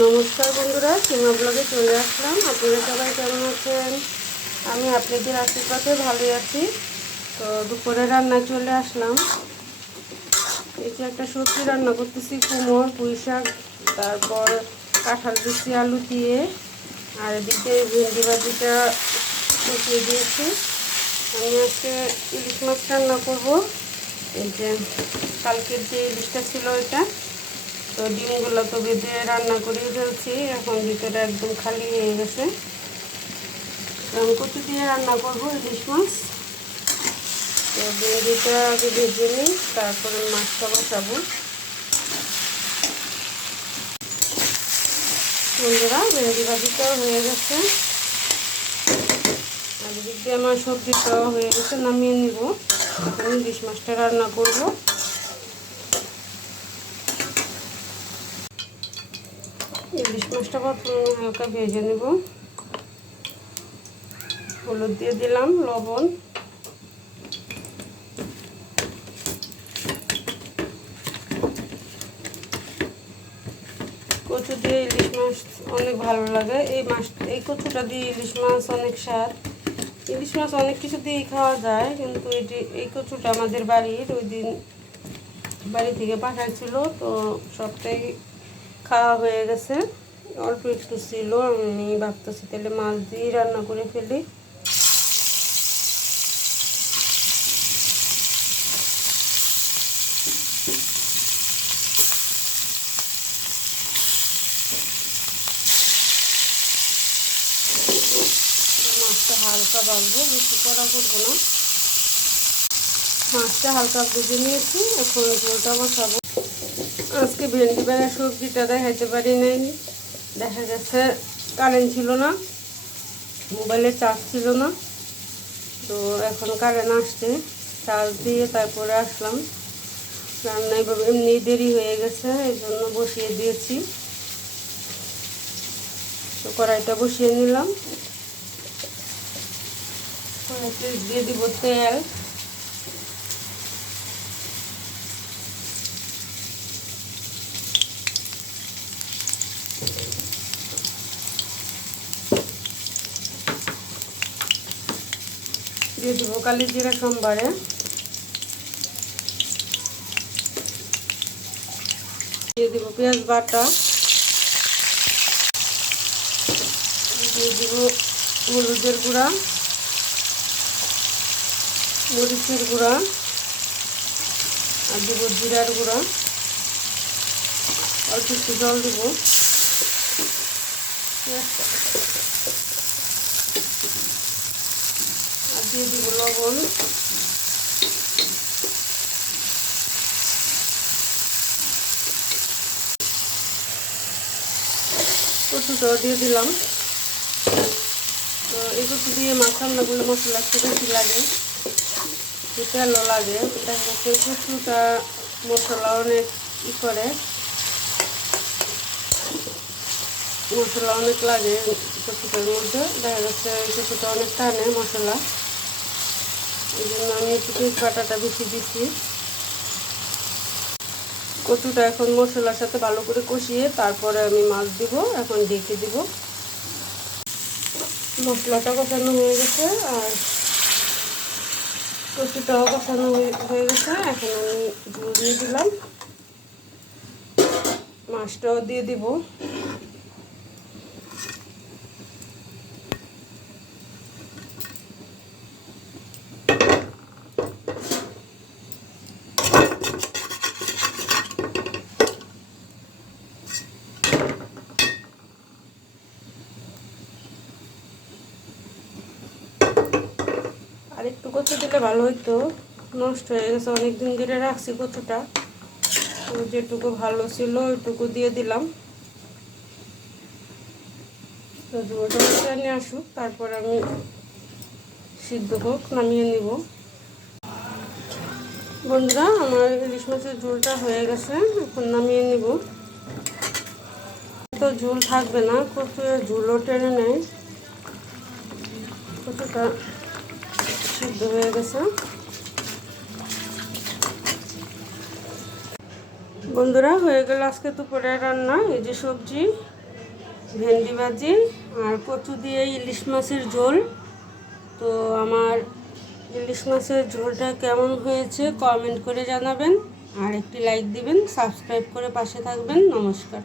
নমস্কার বন্ধুরা, সীমা ব্লগে চলে আসলাম। আপনারা সবাই কেমন আছেন? আমি আপনাদের আশীর্বাদে ভালোই আছি। তো দুপুরে রান্না চলে আসলাম। এই যে একটা সবজি রান্না করতেছি কুমড় পুঁই শাক, তারপর কাঁঠাল বিচি আলু দিয়ে। আর এদিকে ভেন্ডি ভাজিটা বসিয়ে দিয়েছি। আমি আজকে ইলিশ মাছ রান্না করব। এই যে কালকের যে ইলিশটা ছিল এটা। তো ডিমগুলো তো বেঁধে রান্না করে ফেলছি, এখন ভিতরে একদম খালি হয়ে গেছে। আমি কচু দিয়ে রান্না করব ইলিশ মাছ। তো ভেন্ডিটা আগে ভেজে নিই, তারপরে মাছটা বসাবো। বন্ধুরা, ভেন্ডি ভাজিটাও হয়ে গেছে। আর দিয়ে আমার সবজিটাও হয়ে গেছে, নামিয়ে নিব। এখন ইলিশ মাছটা রান্না করব। ইলিশ মাছটা প্রথমে হালকা ভেজে নেব। হলুদ দিয়ে দিলাম, লবণ। কচু দিয়ে ইলিশ মাছ অনেক ভালো লাগে। এই মাছ, এই কচুটা দিয়ে ইলিশ মাছ অনেক স্বাদ। ইলিশ মাছ অনেক কিছু দিয়েই খাওয়া যায়, কিন্তু এটি এই কচুটা আমাদের বাড়ির ওই দিন, বাড়ি থেকে পাঠাচ্ছিল তো সবটাই খাওয়া হয়ে গেছে। অল্প একটু ছিল, আমি ভাবতেছি তাহলে মাছ দিয়ে রান্না করে ফেলি। মাছটা হালকা বাঁধবো বেশি কড়া করব না। মাছটা হালকা ভেজে নিয়েছি, এখন ঝোলটা বসাবো। আজকে ভেন্ডি বেড়া সবজিটা দেখাইতে পারি নাই। দেখা গেছে কারেন্ট ছিল না মোবাইলে চার্জ ছিল না। তো এখন কারেন্ট আসছে চার্জ দিয়ে তারপরে আসলাম। রান্না এমনি দেরি হয়ে গেছে, এই জন্য বসিয়ে দিয়েছি। তো কড়াইটা বসিয়ে নিলাম। কড়াইতে দিয়ে দিব তেল। দিয়ে দেবো কালি জিরা সোমবারে। দিয়ে দেবো পেঁয়াজ বাটা। দিয়ে দেবো হলুদের গুঁড়া, মরিচের গুঁড়া, আর দেবো জিরার গুঁড়া। অল্প একটু জল দেবো আর দিয়ে দিব লবণ। দিয়ে দিলাম। তো এই কচু দিয়ে মাছ রান্না করলে মশলা একটু বেশি লাগে তেলও লাগে। দেখা যাচ্ছে কচুটা মশলা অনেক ই করে। মশলা অনেক লাগে কচুটার মধ্যে। দেখা যাচ্ছে কচুটা অনেক টানে মশলা। এই জন্য আমি একটু তেজপাতাটা বেশি দিচ্ছি। কচুটা এখন মশলার সাথে ভালো করে কষিয়ে তারপরে আমি মাছ দিব, এখন ডেকে দিব। মশলাটা কষানো হয়ে গেছে আর কচুটাও কষানো হয়ে গেছে, এখন আমি দিয়ে দিলাম। মাছটাও দিয়ে দিব। আর একটু কচু দিলে ভালো হইতো। নষ্ট হয়ে গেছে অনেক দিন ধরে রাখছি কচুটা। তো যেটুকু ভালো ছিল ওইটুকু দিয়ে দিলাম। তো ঝোলটা নিয়ে আসুক, তারপর আমি সিদ্ধ হোক, নামিয়ে নিব। বন্ধুরা, আমার ইলিশ মাছের ঝোলটা হয়ে গেছে, এখন নামিয়ে নিব। তো ঝোল থাকবে না কচু ঝুলও টেনে নেয়। কচুটা সিদ্ধ হয়ে গেছে। বন্ধুরা, হয়ে গেল আজকে দুপুরে রান্না, এই যে সবজি, ভেন্ডি ভাজি আর কচু দিয়ে ইলিশ মাছের ঝোল। তো আমার ইলিশ মাছের ঝোলটা কেমন হয়েছে কমেন্ট করে জানাবেন। আর একটি লাইক দিবেন সাবস্ক্রাইব করে পাশে থাকবেন। নমস্কার।